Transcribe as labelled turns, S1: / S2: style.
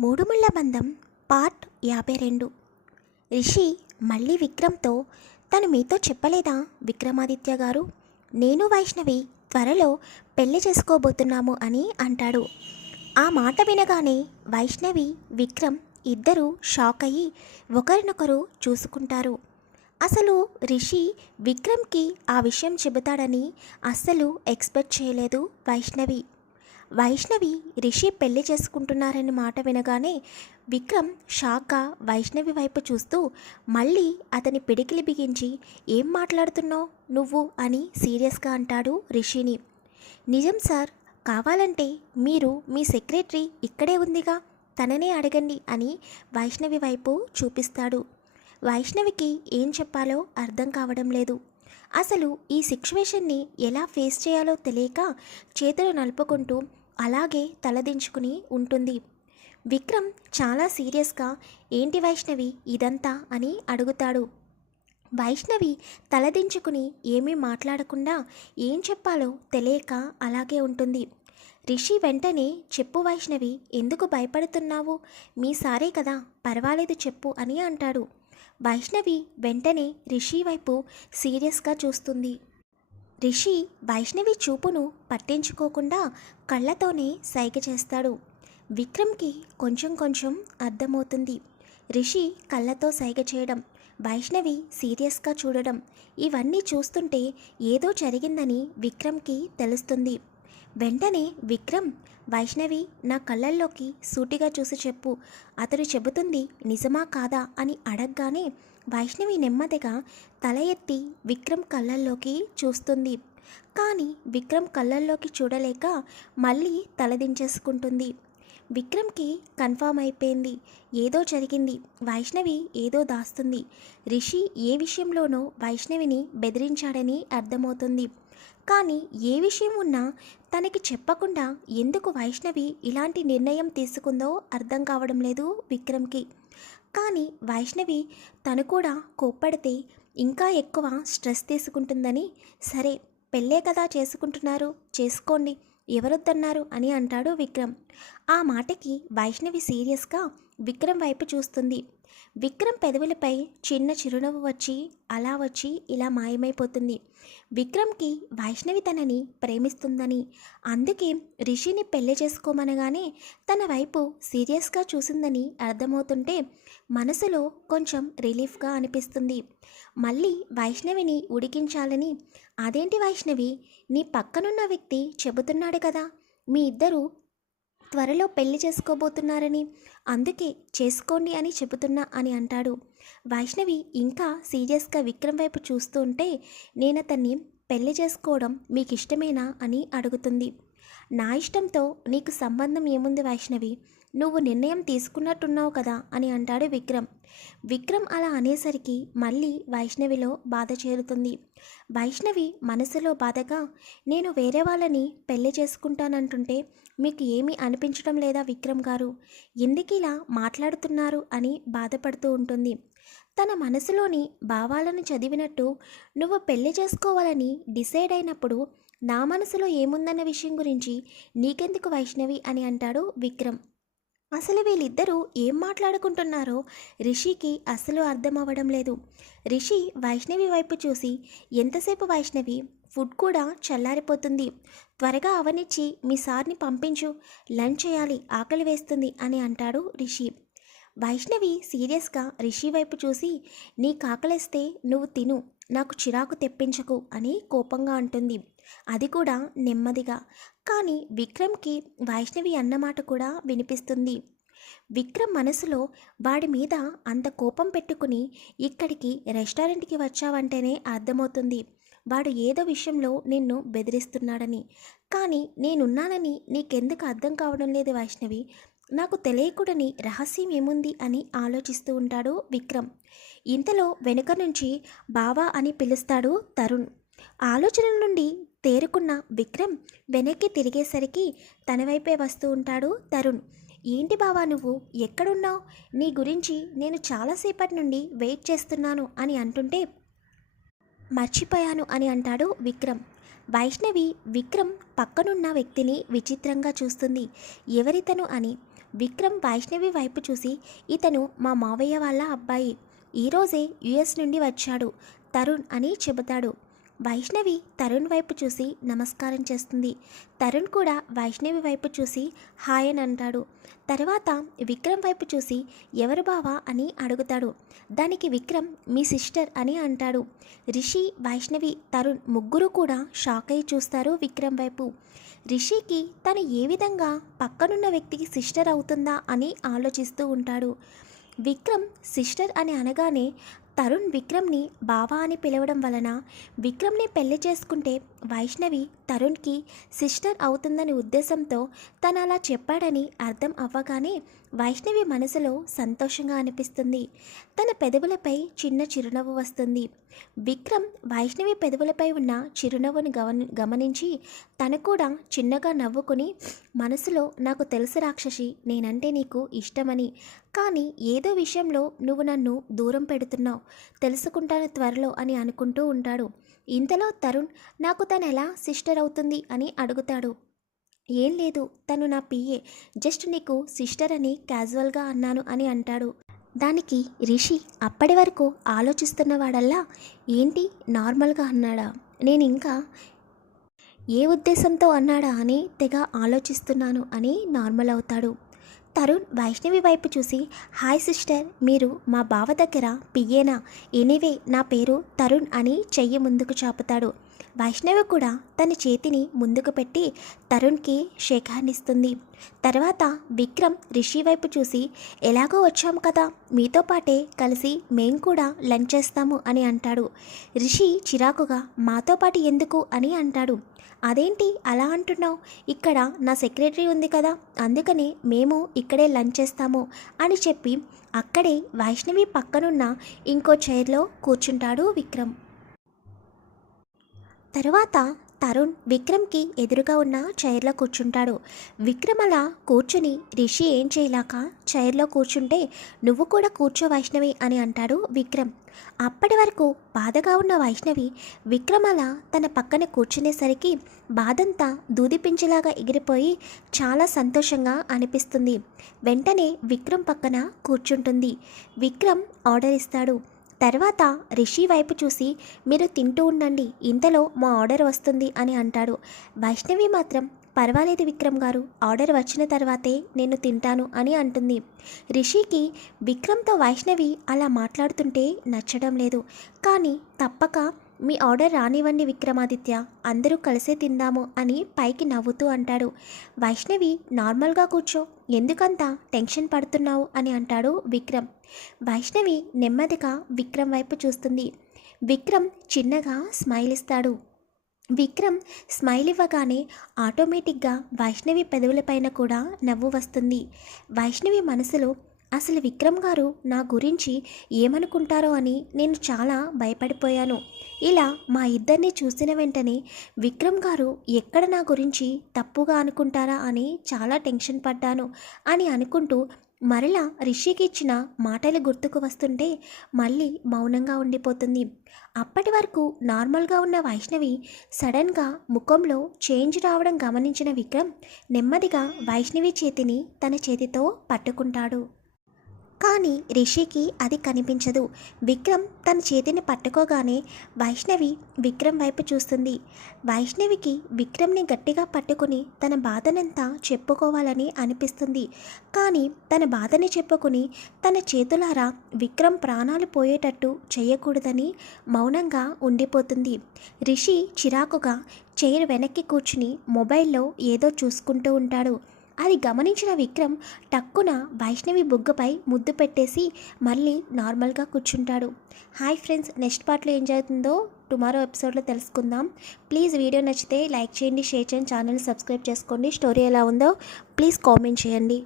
S1: మూడుముళ్ళ బంధం పార్ట్ యాభై రెండు రిషి మళ్ళీ విక్రమ్తో తను మీతో చెప్పలేదా విక్రమాదిత్య గారు? నేను వైష్ణవి త్వరలో పెళ్ళి చేసుకోబోతున్నాము అని అంటాడు. ఆ మాట వినగానే వైష్ణవి విక్రమ్ ఇద్దరూ షాక్ అయ్యి ఒకరినొకరు చూసుకుంటారు. అసలు రిషి విక్రమ్కి ఆ విషయం చెబుతాడని అస్సలు ఎక్స్పెక్ట్ చేయలేదు వైష్ణవి. వైష్ణవి రిషి పెళ్ళి చేసుకుంటున్నారని మాట వినగానే విక్రమ్ షాక్గా వైష్ణవి వైపు చూస్తూ మళ్ళీ అతని పిడికిలి బిగించి ఏం మాట్లాడుతున్నావు నువ్వు? అని సీరియస్గా అంటాడు రిషిని. నిజం సార్ కావాలంటే మీరు మీ సెక్రటరీ ఇక్కడే ఉందిగా తననే అడగండి అని వైష్ణవి వైపు చూపిస్తాడు. వైష్ణవికి ఏం చెప్పాలో అర్థం కావడం లేదు. అసలు ఈ సిచ్యువేషన్ని ఎలా ఫేస్ చేయాలో తెలియక చేతులు నలుపుకుంటూ అలాగే తలదించుకుని ఉంటుంది. విక్రమ్ చాలా సీరియస్గా ఏంటి వైష్ణవి ఇదంతా? అని అడుగుతాడు. వైష్ణవి తలదించుకుని ఏమీ మాట్లాడకుండా ఏం చెప్పాలో తెలియక అలాగే ఉంటుంది. రిషి వెంటనే చెప్పు వైష్ణవి ఎందుకు భయపడుతున్నావు? మీ సారే కదా పర్వాలేదు చెప్పు అని అంటాడు. వైష్ణవి వెంటనే రిషి వైపు సీరియస్గా చూస్తుంది. రిషి వైష్ణవి చూపును పట్టించుకోకుండా కళ్ళతోనే సైగ చేస్తాడు. విక్రమ్కి కొంచెం కొంచెం అర్థమవుతుంది. రిషి కళ్ళతో సైగ చేయడం వైష్ణవి సీరియస్గా చూడడం ఇవన్నీ చూస్తుంటే ఏదో జరిగిందని విక్రమ్కి తెలుస్తుంది. వెంటనే విక్రమ్ వైష్ణవి నా కళ్ళల్లోకి సూటిగా చూసి చెప్పు. అతడు చెబుతుంది నిజమా కాదా? అని అడగగానే వైష్ణవి నెమ్మదిగా తల ఎత్తి విక్రమ్ కళ్ళల్లోకి చూస్తుంది. కానీ విక్రమ్ కళ్ళల్లోకి చూడలేక మళ్ళీ తలదించేసుకుంటుంది విక్రమ్కి కన్ఫామ్ అయిపోయింది. ఏదో జరిగింది. వైష్ణవి ఏదో దాస్తుంది. రిషి ఏ విషయంలోనో వైష్ణవిని బెదిరించాడని అర్థమవుతుంది. కానీ ఏ విషయం ఉన్నా తనకి చెప్పకుండా ఎందుకు వైష్ణవి ఇలాంటి నిర్ణయం తీసుకుందో అర్థం కావడం లేదు విక్రమ్కి. కానీ వైష్ణవి తను కూడా కోప్పడితే ఇంకా ఎక్కువ స్ట్రెస్ తీసుకుంటుందని సరే పెళ్ళే కదా చేసుకుంటున్నారు చేసుకోండి ఎవరొద్దన్నారు అని అంటాడు విక్రమ్. ఆ మాటకి వైష్ణవి సీరియస్గా విక్రమ్ వైపు చూస్తుంది. విక్రమ్ పెదవులపై చిన్న చిరునవ్వు వచ్చి అలా వచ్చి ఇలా మాయమైపోతుంది. విక్రమ్కి వైష్ణవి తనని ప్రేమిస్తుందని అందుకే రిషిని పెళ్ళి చేసుకోమనగానే తన వైపు సీరియస్గా చూసిందని అర్థమవుతుంటే మనసులో కొంచెం రిలీఫ్గా అనిపిస్తుంది. మళ్ళీ వైష్ణవిని ఉడికించాలని అదేంటి వైష్ణవి? నీ పక్కనున్న వ్యక్తి చెబుతున్నాడు కదా మీ ఇద్దరు త్వరలో పెళ్ళి చేసుకోబోతున్నారని. అందుకే చేసుకోండి అని చెబుతున్నా అని అంటాడు. వైష్ణవి ఇంకా సీరియస్గా విక్రమ్ వైపు చూస్తూ ఉంటే నేను అతన్ని పెళ్ళి చేసుకోవడం మీకు ఇష్టమేనా అని అడుగుతుంది. నా ఇష్టంతో నీకు సంబంధం ఏముంది వైష్ణవి? నువ్వు నిర్ణయం తీసుకున్నట్టున్నావు కదా అని అంటాడు విక్రమ్. విక్రమ్ అలా అనేసరికి మళ్ళీ వైష్ణవిలో బాధ చేరుతుంది. వైష్ణవి మనసులో బాధగా నేను వేరే వాళ్ళని పెళ్ళి చేసుకుంటానంటుంటే మీకు ఏమీ అనిపించడం లేదా విక్రమ్ గారు? ఎందుకు ఇలా మాట్లాడుతున్నారు అని బాధపడుతూ ఉంటుంది. తన మనసులోని భావాలను చదివినట్టు నువ్వు పెళ్ళి చేసుకోవాలని డిసైడ్ అయినప్పుడు నా మనసులో ఏముందన్న విషయం గురించి నీకెందుకు వైష్ణవి అని అంటాడు విక్రమ్. అసలు వీళ్ళిద్దరూ ఏం మాట్లాడుకుంటున్నారో రిషికి అసలు అర్థం అవ్వడం లేదు. రిషి వైష్ణవి వైపు చూసి ఎంతసేపు వైష్ణవి? ఫుడ్ కూడా చల్లారిపోతుంది. త్వరగా అవనిచ్చి మీ సార్ని పంపించు. లంచ్ చేయాలి ఆకలి వేస్తుంది అని అంటాడు రిషి. వైష్ణవి సీరియస్గా రిషి వైపు చూసి నీ కాకలేస్తే నువ్వు తిను నాకు చిరాకు తెప్పించకు అని కోపంగా అంటుంది. అది కూడా నెమ్మదిగా. కానీ విక్రమ్కి వైష్ణవి అన్నమాట కూడా వినిపిస్తుంది. విక్రమ్ మనసులో వాడి మీద అంత కోపం పెట్టుకుని ఇక్కడికి రెస్టారెంట్కి వచ్చావంటేనే అర్థమవుతుంది. వాడు ఏదో విషయంలో నిన్ను బెదిరిస్తున్నాడని. కానీ నేనున్నానని నీకెందుకు అర్థం కావడం లేదు వైష్ణవి. నాకు తెలియకూడని రహస్యం ఏముంది అని ఆలోచిస్తూ ఉంటాడు విక్రమ్. ఇంతలో వెనుక నుంచి బావా అని పిలుస్తాడు తరుణ్. ఆలోచన నుండి తేరుకున్న విక్రమ్ వెనక్కి తిరిగేసరికి తన వైపే వస్తూ ఉంటాడు తరుణ్. ఏంటి బావా నువ్వు? ఎక్కడున్నావు? నీ గురించి నేను చాలాసేపటి నుండి వెయిట్ చేస్తున్నాను అని అంటుంటే మర్చిపోయాను అని అంటాడు విక్రమ్. వైష్ణవి విక్రమ్ పక్కనున్న వ్యక్తిని విచిత్రంగా చూస్తుంది. ఎవరితను అని విక్రమ్ వైష్ణవి వైపు చూసి ఇతను మా మావయ్య వాళ్ళ అబ్బాయి. ఈరోజే యుఎస్ నుండి వచ్చాడు. తరుణ్ అని చెబుతాడు. వైష్ణవి తరుణ్ వైపు చూసి నమస్కారం చేస్తుంది. తరుణ్ కూడా వైష్ణవి వైపు చూసి హాయ్ అని అంటాడు. తర్వాత విక్రమ్ వైపు చూసి ఎవరు బావా? అని అడుగుతాడు. దానికి విక్రమ్ మీ సిస్టర్ అని అంటాడు. రిషి వైష్ణవి తరుణ్ ముగ్గురు కూడా షాక్ అయి చూస్తారు విక్రమ్ వైపు. రిషికి తను ఏ విధంగా పక్కనున్న వ్యక్తికి సిస్టర్ అవుతుందా అని ఆలోచిస్తూ ఉంటాడు. విక్రమ్ సిస్టర్ అని అనగానే తరుణ్ విక్రమ్ని బావా అని పిలవడం వలన విక్రమ్ని పెళ్ళి చేసుకుంటే వైష్ణవి తరుణ్కి సిస్టర్ అవుతుందని ఉద్దేశంతో తను అలా చెప్పాడని అర్థం అవ్వగానే వైష్ణవి మనసులో సంతోషంగా అనిపిస్తుంది. తన పెదవులపై చిన్న చిరునవ్వు వస్తుంది. విక్రమ్ వైష్ణవి పెదవులపై ఉన్న చిరునవ్వును గమనించి తను కూడా చిన్నగా నవ్వుకుని మనసులో నాకు తెలుసు రాక్షసి నేనంటే నీకు ఇష్టమని. కానీ ఏదో విషయంలో నువ్వు నన్ను దూరం పెడుతున్నావు. తెలుసుకుంటాను త్వరలో అని అనుకుంటూ ఉంటాడు. ఇంతలో తరుణ్ నాకు తను ఎలా సిస్టర్ అవుతుంది అని అడుగుతాడు. ఏం లేదు తను నా పిఏ. జస్ట్ నీకు సిస్టర్ అని క్యాజువల్గా అన్నాను అని అంటాడు. దానికి రిషి అప్పటి వరకు ఆలోచిస్తున్నవాడల్లా? ఏంటి నార్మల్గా అన్నాడా? నేను ఇంకా ఏ ఉద్దేశంతో అన్నాడా అని తెగ ఆలోచిస్తున్నాను అని నార్మల్ అవుతాడు. తరుణ్ వైష్ణవి వైపు చూసి హాయ్ సిస్టర్ మీరు మా బావ దగ్గర పియ్యేనా ఎనీవే నా పేరు తరుణ్ అని చెయ్యి ముందుకు చాపుతాడు. వైష్ణవి కూడా తన చేతిని ముందుకు పెట్టి తరుణ్కి షేక్ తర్వాత విక్రమ్ రిషి వైపు చూసి ఎలాగో వచ్చాము కదా మీతో పాటే కలిసి మేం కూడా లంచ్ చేస్తాము అని అంటాడు. రిషి చిరాకుగా మాతో పాటు ఎందుకు? అని అంటాడు. అదేంటి అలా అంటున్నావు? ఇక్కడ నా సెక్రటరీ ఉంది కదా అందుకని మేము ఇక్కడే లంచ్ చేస్తాము అని చెప్పి అక్కడే వైష్ణవి పక్కనున్న ఇంకో చైర్లో కూర్చుంటాడు విక్రమ్. తరువాత తరుణ్ విక్రమ్కి ఎదురుగా ఉన్న చైర్లో కూర్చుంటాడు. విక్రమ్ అలా కూర్చుని రిషి ఏం చేయలేక చైర్లో కూర్చుంటే నువ్వు కూడా కూర్చో వైష్ణవి అని అంటాడు విక్రమ్. అప్పటి వరకు బాధగా ఉన్న వైష్ణవి విక్రమ్ అలా తన పక్కన కూర్చునేసరికి బాధంతా దూదిపించేలాగా ఎగిరిపోయి చాలా సంతోషంగా అనిపిస్తుంది. వెంటనే విక్రమ్ పక్కన కూర్చుంటుంది. విక్రమ్ ఆర్డర్ ఇస్తాడు. తర్వాత రిషి వైపు చూసి మీరు తింటూ ఉండండి ఇంతలో మా ఆర్డర్ వస్తుంది అని అంటాడు. వైష్ణవి మాత్రం పర్వాలేదు విక్రమ్ గారు ఆర్డర్ వచ్చిన తర్వాతే నేను తింటాను అని అంటుంది. రిషికి విక్రమ్తో వైష్ణవి అలా మాట్లాడుతుంటే నచ్చడం లేదు. కానీ తప్పక మీ ఆర్డర్ రానివ్వండి విక్రమాదిత్య. అందరూ కలిసే తిందాము అని పైకి నవ్వుతూ అంటాడు. వైష్ణవి నార్మల్గా కూర్చో. ఎందుకంత? టెన్షన్ పడుతున్నావు? అని అంటాడు విక్రమ్. వైష్ణవి నెమ్మదిగా విక్రమ్ వైపు చూస్తుంది. విక్రమ్ చిన్నగా స్మైల్ ఇస్తాడు. విక్రమ్ స్మైల్ ఇవ్వగానే ఆటోమేటిక్గా వైష్ణవి పెదవులపైన కూడా నవ్వు వస్తుంది. వైష్ణవి మనసులో అసలు విక్రమ్ గారు నా గురించి ఏమనుకుంటారో అని నేను చాలా భయపడిపోయాను. ఇలా మా ఇద్దరిని చూసిన వెంటనే విక్రమ్ గారు ఎక్కడ నా గురించి తప్పుగా అనుకుంటారా అని చాలా టెన్షన్ పడ్డాను అని అనుకుంటూ మరలా రిషికి ఇచ్చిన మాటలు గుర్తుకు వస్తుంటే మళ్ళీ మౌనంగా ఉండిపోతుంది. అప్పటి వరకు నార్మల్గా ఉన్న వైష్ణవి సడన్గా ముఖంలో చేంజ్ రావడం గమనించిన విక్రమ్ నెమ్మదిగా వైష్ణవి చేతిని తన చేతితో పట్టుకుంటాడు. కానీ రిషికి అది కనిపించదు. విక్రమ్ తన చేతిని పట్టుకోగానే వైష్ణవి విక్రమ్ వైపు చూస్తుంది. వైష్ణవికి విక్రమ్ని గట్టిగా పట్టుకుని తన బాధనంతా చెప్పుకోవాలని అనిపిస్తుంది. కానీ తన బాధని చెప్పుకుని తన చేతులారా విక్రమ్ ప్రాణాలు పోయేటట్టు చేయకూడదని మౌనంగా ఉండిపోతుంది. రిషి చిరాకుగా చైర్ వెనక్కి కూర్చుని మొబైల్లో ఏదో చూసుకుంటూ ఉంటాడు. అది గమనించిన విక్రమ్ టక్కున వైష్ణవి బుగ్గపై ముద్దు పెట్టేసి మళ్ళీ నార్మల్గా కూర్చుంటాడు. హాయ్ ఫ్రెండ్స్ నెక్స్ట్ పార్ట్లో ఏం జరుగుతుందో టుమారో ఎపిసోడ్లో తెలుసుకుందాం. ప్లీజ్ వీడియో నచ్చితే లైక్ చేయండి షేర్ చేయండి ఛానల్ సబ్స్క్రైబ్ చేసుకోండి. స్టోరీ ఎలా ఉందో ప్లీజ్ కామెంట్ చేయండి.